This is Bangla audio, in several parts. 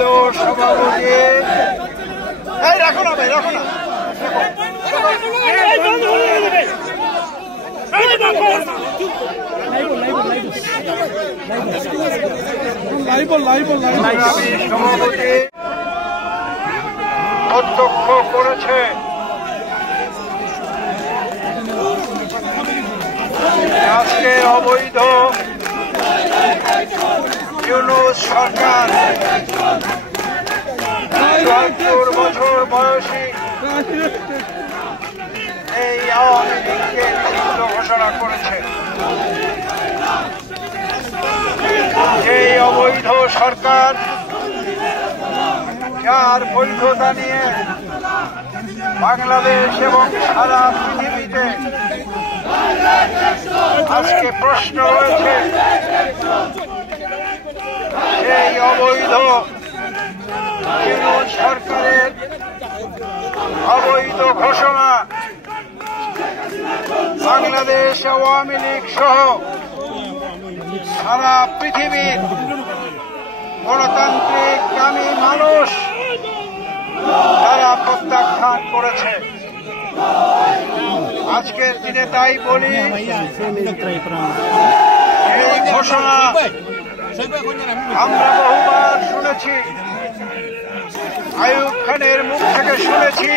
অবৈধ সভাপতি রাখো না ভাই, রাখো না। সভাপতি প্রত্যক্ষ করেছে আজকে অবৈধ ইউনূস সরকার ৭৪ বছর বয়সী এই আওয়ামী লীগকে নিষিদ্ধ ঘোষণা করেছে। এই অবৈধ সরকার যার বৈধতা নিয়ে বাংলাদেশ এবং সারা পৃথিবীতে আজকে প্রশ্ন রয়েছে, সেই অবৈধ ইউনূস সরকারের অবৈধ ঘোষণা বাংলাদেশ আওয়ামী লীগ সহ সারা পৃথিবীর গণতান্ত্রিক কামী মানুষ তারা প্রত্যাখ্যান করেছে। আজকের দিনে তাই বলি, এই ঘোষণা আমরা বহুবার শুনেছি, আইয়ুব খানের মুখ থেকে শুনেছি,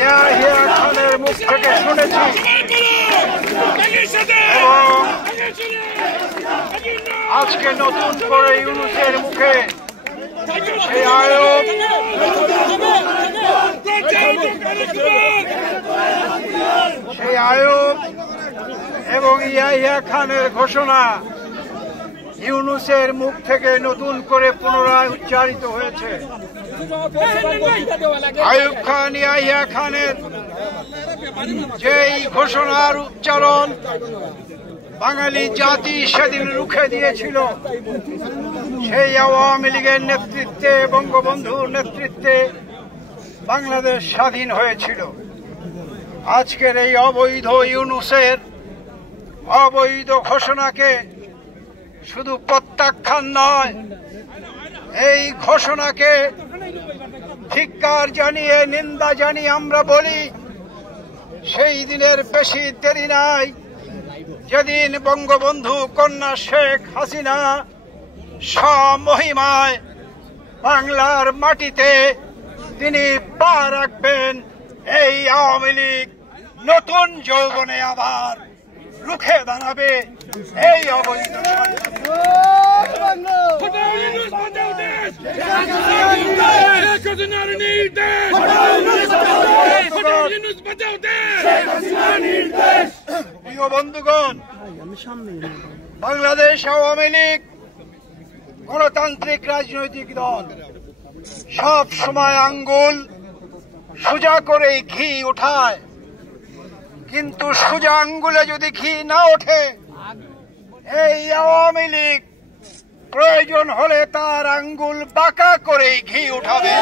ইয়াহিয়া খানের মুখ থেকে শুনেছি, এবং আজকে নতুন করে ইউনূসের মুখে সেই আইয়ুব এবং ইয়াহিয়া খানের ঘোষণা ইউনূসের মুখ থেকে নতুন করে পুনরায় উচ্চারিত হয়েছে। আইয়ুব খান, ইয়াহিয়া খানের যেই ঘোষণার উচ্চারণ বাঙালি জাতি সেদিন রুখে দিয়েছিল, সেই আওয়ামী লীগের নেতৃত্বে, বঙ্গবন্ধুর নেতৃত্বে বাংলাদেশ স্বাধীন হয়েছিল। আজকের এই অবৈধ ইউনূসের অবৈধ ঘোষণাকে শুধু প্রত্যাখ্যান নয়, এই ঘোষণাকে ধিক্কার জানিয়ে, নিন্দা জানিয়ে আমরা বলি, সেই দিনের বেশি দেরি নাই যেদিন বঙ্গবন্ধু কন্যা শেখ হাসিনা স্বমহিমায় বাংলার মাটিতে তিনি পা রাখবেন। এই আওয়ামী লীগ নতুন যৌবনে আবার রুখে দাঁড়াবে এই অবৈধ প্রিয় বন্ধুগণ, বাংলাদেশ আওয়ামী লীগ গণতান্ত্রিক রাজনৈতিক দল, সব সময় আঙ্গুল সোজা করে ঘি উঠায়, কিন্তু সোজা আঙ্গুলে যদি ঘি না ওঠে, এই আওয়ামী লীগ প্রয়োজন হলে তার আঙ্গুল বাঁকা করে ঘি উঠাবে।